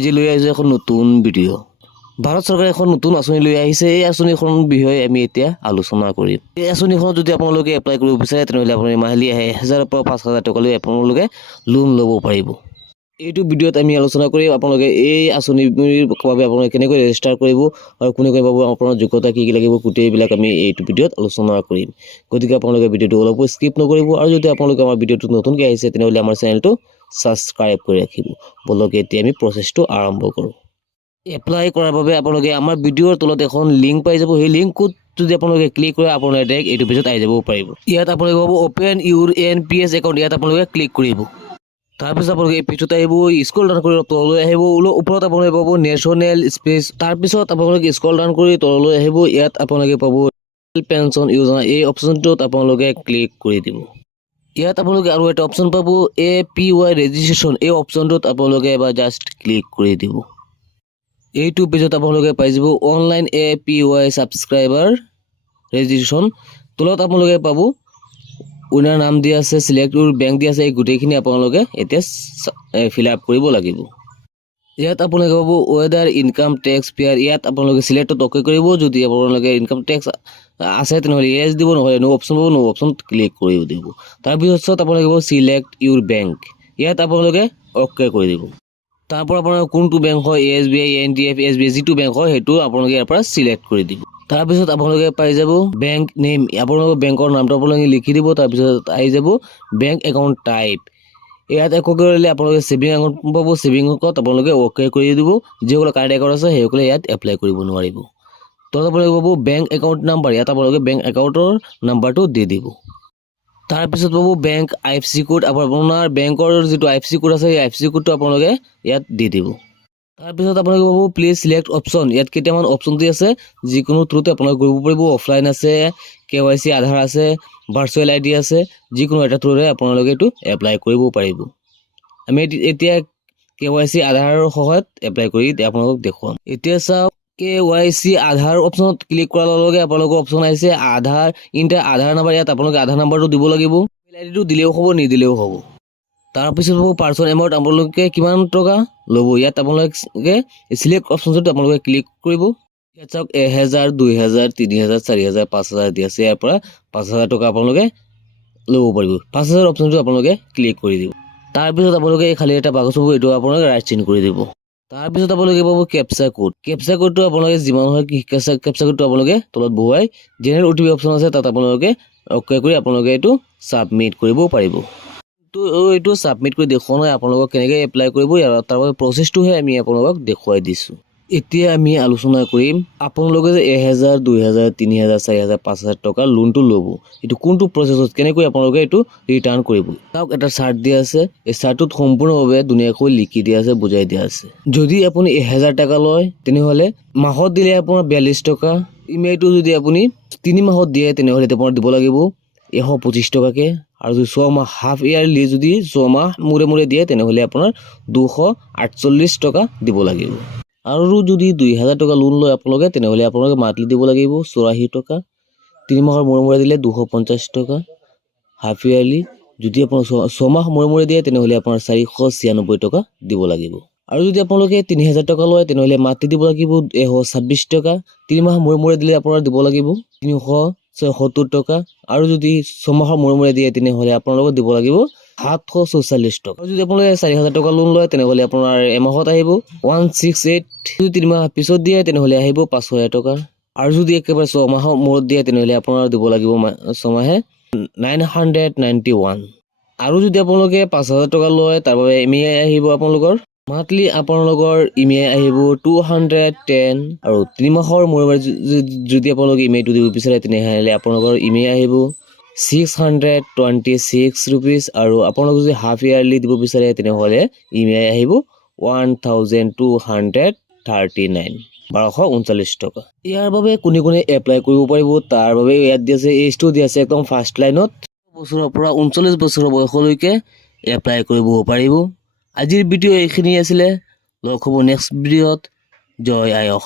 আজি লৈ আহিছোঁ এখন নতুন ভিডিঅ'। ভাৰত চৰকাৰে এখন নতুন আঁচনি লৈ আহিছে। এই আঁচনিখনৰ বিষয়ে আমি এতিয়া আলোচনা কৰিম। এই আঁচনিখনত যদি আপোনালোকে এপ্লাই কৰিব বিচাৰে তেনেহ'লে আপুনি মাহিলী 1000ৰ পৰা 5000 টকালৈ আপোনালোকে লোন ল'ব পাৰিব। এইটো ভিডিঅ'ত আমি আলোচনা কৰিম আপোনালোকে এই আঁচনিৰ বাবে আপোনালোকে কেনেকৈ ৰেজিষ্টাৰ কৰিব আৰু কোনে পাব, আপোনাৰ যোগ্যতা কি লাগিব, গোটেইবিলাক আমি এইটো ভিডিঅ'ত আলোচনা কৰিম। গতিকে আপোনালোকে ভিডিঅ'টো অলপো স্কিপ নকৰিব আৰু যদি আপোনালোকে আমাৰ ভিডিঅ'টো নতুনকৈ আহিছে তেনেহ'লে আমাৰ চেনেলটো ছাবস্ক্ৰাইব কৰি ৰাখিব। বলক এতিয়া আমি প্ৰচেছটো আৰম্ভ কৰোঁ। এপ্লাই কৰাৰ বাবে আপোনালোকে আমাৰ ভিডিঅ'ৰ তলত এখন লিংক পাই যাব। সেই লিংকত যদি আপোনালোকে ক্লিক কৰে আপোনালোকে ডাইৰেক্ট এইটো পেজত আহি যাব পাৰিব। ইয়াত আপোনালোকে পাব অপেন ইউৰ NPS একাউণ্ট, ইয়াত আপোনালোকে ক্লিক কৰিব। তাৰপিছত আপোনালোকে এই পেজত আহিব, স্ক্ৰল ডাউন কৰি তললৈ আহিব, ওপৰত আপোনালোকে পাব নেশ্যনেল স্পেচ। তাৰপিছত আপোনালোকে স্ক্ৰল ডাউন কৰি তললৈ আহিব, ইয়াত আপোনালোকে পাব পেঞ্চন যোজনা। এই অপশ্যনটোত আপোনালোকে ক্লিক কৰি দিব। ইয়াত আপোনালোকে আৰু এটা অপশ্যন পাব APY ৰেজিষ্ট্ৰেশ্যন। এই অপশ্যনটোত আপোনালোকে এবাৰ জাষ্ট ক্লিক কৰি দিব। এইটো পেজত আপোনালোকে পাই যাব অনলাইন APY ছাবস্ক্ৰাইবাৰ ৰেজিষ্ট্ৰেশ্যন। তলত আপোনালোকে পাব উইনাৰ নাম দিয়া আছে, চিলেক্ট ইউৰ বেংক দিয়া আছে। এই গোটেইখিনি আপোনালোকে এতিয়া ফিল আপ কৰিব লাগিব। ইয়াত আপোনালোকে পাব ৱেডাৰ ইনকাম টেক্স পেয়াৰ। ইয়াত আপোনালোকে চিলেক্টত অ'কে কৰিব। যদি আপোনালোকে ইনকাম টেক্স আছে তেনেহ'লে য়েছ দিব, নহ'লে নো অপশ্যন পাব, নো অপশ্যন ক্লিক কৰি দিব। তাৰপিছত আপোনালোকে পাব চিলেক্ট ইউৰ বেংক। ইয়াত আপোনালোকে অ'কে কৰি দিব। তাৰপৰা আপোনালোকৰ কোনটো বেংক হয়, SBI, NDF, SBI যিটো বেংক হয় সেইটো আপোনালোকে ইয়াৰ পৰা চিলেক্ট কৰি দিব। তাৰপিছত আপোনালোকে পাই যাব বেংক নেম। আপোনালোকৰ বেংকৰ নামটো আপোনালোকে লিখি দিব। তাৰপিছত আহি যাব বেংক একাউণ্ট টাইপ। ইয়াত একো কৰিলে আপোনালোকে ছেভিং একাউণ্ট পাব। ছেভিংত আপোনালোকে অ'কে কৰি দিব। যিসকলে কাৰেণ্ট একাউণ্ট আছে সেইসকলে ইয়াত এপ্লাই কৰিব নোৱাৰিব। তলত আপোনালোকে পাব বেংক একাউণ্ট নাম্বাৰ। ইয়াত আপোনালোকে বেংক একাউণ্টৰ নাম্বাৰটো দি দিব। তাৰপিছত পাব বেংক IFSC কোড। আপোনাৰ বেংকৰ যিটো IFSC কোড আছে সেই IFSC কোডটো আপোনালোকে ইয়াত দি দিব। তাৰপিছত আপোনালোকে পাব প্লিজ চিলেক্ট অপশ্যন। ইয়াত কেইটামান অপশ্যন দি আছে, যিকোনো থ্ৰুতে আপোনালোকে কৰিব পাৰিব। অফলাইন আছে, KYC আধাৰ আছে, ভাৰ্চুৱেল ID আছে, যিকোনো এটা থ্ৰুৰে আপোনালোকে এইটো এপ্লাই কৰিব পাৰিব। আমি এতিয়া KYC আধাৰৰ সহায়ত এপ্লাই কৰি আপোনালোকক দেখুৱাম। এতিয়া চাওক KYC আধাৰ অপশ্যনত ক্লিক কৰাৰ লগে লগে আপোনালোকৰ অপশ্যন আহিছে আধাৰ ইণ্টাৰ আধাৰ নাম্বাৰ। ইয়াত আপোনালোকে আধাৰ নাম্বাৰটো দিব লাগিব। ID দিলেও হ'ব, নিদিলেও হ'ব। তাৰপিছত পাব পাৰ্চন এমাউণ্ট, আপোনালোকে কিমান টকা ল'ব। ইয়াত আপোনালোকে চিলেক্ট অপশ্যনটোত আপোনালোকে ক্লিক কৰিব। ইয়াত চাওক 1000, 2000, 3000, 4000, 5000 দি আছে। ইয়াৰ পৰা 5000 টকা আপোনালোকে ল'ব পাৰিব। 5000 অপশ্যনটো আপোনালোকে ক্লিক কৰি দিব। তাৰপিছত আপোনালোকে খালী এটা বাকচ পাব, এইটো আপোনালোকে ৰাইট চিন কৰি দিব। তাৰপিছত আপোনালোকে পাব কেপচা কোড। কেপচা কোডটো আপোনালোকে যিমান হয় কেপচা কোডটো আপোনালোকে তলত বহুৱাই জেনেৰেল OTP অপশ্যন আছে, তাত আপোনালোকে অ'কে কৰি আপোনালোকে এইটো ছাবমিট কৰিব পাৰিব। এইটো ছাবমিট কৰি দেখুওৱা নাই আপোনালোকক কেনেকৈ এপ্লাই কৰিব, তাৰ বাবে প্ৰচেছটোহে আমি আপোনালোকক দেখুৱাই দিছোঁ। এতিয়া আমি আলোচনা কৰিম আপোনালোকে যে 1000, 2000, 3000, 4000, 5000 টকাৰ লোনটো ল'ব, এইটো কোনটো প্ৰচেছত কেনেকৈ আপোনালোকে এইটো ৰিটাৰ্ণ কৰিব। তাক এটা চাৰ্ট দিয়া আছে, এই চাৰ্টটোত সম্পূৰ্ণভাৱে ধুনীয়াকৈ লিখি দিয়া আছে, বুজাই দিয়া আছে। যদি আপুনি 1000 টকা লয় তেনেহ'লে মাহত দিলে আপোনাৰ 42 টকা। EMI-টো যদি আপুনি 3 মাহত দিয়ে তেনেহ'লে আপোনাৰ দিব লাগিব 125 টকাকৈ। আৰু যদি 6 মাহ হাফ ইয়াৰলি যদি 6 মাহ মূৰে মূৰে দিয়ে তেনেহ'লে আপোনাৰ 248 টকা দিব লাগিব। আৰু যদি 2000 টকা লোন লয় আপোনালোকে তেনেহ'লে আপোনালোকে মান্থলি দিব লাগিব 84 টকা। 3 মাহৰ মূৰে মূৰে দিলে 250 টকা। হাফ ইয়াৰলি যদি আপোনাৰ 6 মাহ মূৰে মূৰে দিয়ে তেনেহ'লে আপোনাৰ 496 টকা দিব লাগিব। আৰু যদি আপোনালোকে 3000 টকা লয় তেনেহ'লে মান্থলি দিব লাগিব 126 টকা। 3 মাহ মূৰে মূৰে দিলে আপোনাৰ দিব লাগিব 376 টকা। আৰু যদি 6 মাহৰ মূৰে মূৰে দিয়ে তেনেহ'লে আপোনালোকক দিব লাগিব 744 টকা। আৰু যদি আপোনালোকে 4000 টকা লোন লয় তেনেহ'লে আপোনাৰ এমাহত আহিব 168। যদি 3 মাহ পিছত দিয়ে তেনেহ'লে আহিব 5000 টকা। আৰু যদি একেবাৰে 6 মাহৰ মূৰত দিয়ে তেনেহ'লে আপোনাৰ দিব লাগিব 6 মাহে 991। আৰু যদি আপোনালোকে 5000 টকা লয় তাৰ বাবে EMI আহিব আপোনালোকৰ মান্থলি আপোনালোকৰ EMI আহিব 210। আৰু 3 মাহৰ মূৰে মূৰে যদি আপোনালোকে EMI-টো দিব বিচাৰে তেনেহ'লে আপোনালোকৰ EMI আহিব 626 ৰুপিজ। আৰু আপোনালোকে যদি হাফ ইয়াৰলি দিব বিচাৰে তেনেহ'লে EMI আহিব 1239, 1239 টকা। ইয়াৰ বাবে কোনে কোনে এপ্লাই কৰিব পাৰিব তাৰ বাবে ইয়াত দিয়া আছে, এজটো দিয়া আছে একদম ফাৰ্ষ্ট লাইনত। বছৰৰ পৰা 39 বছৰ বয়সলৈকে এপ্লাই কৰিব পাৰিব। আজিৰ ভিডিঅ' এইখিনি আছিলে। লগ হ'ব নেক্সট ভিডিঅ'ত। জয় আই অসম।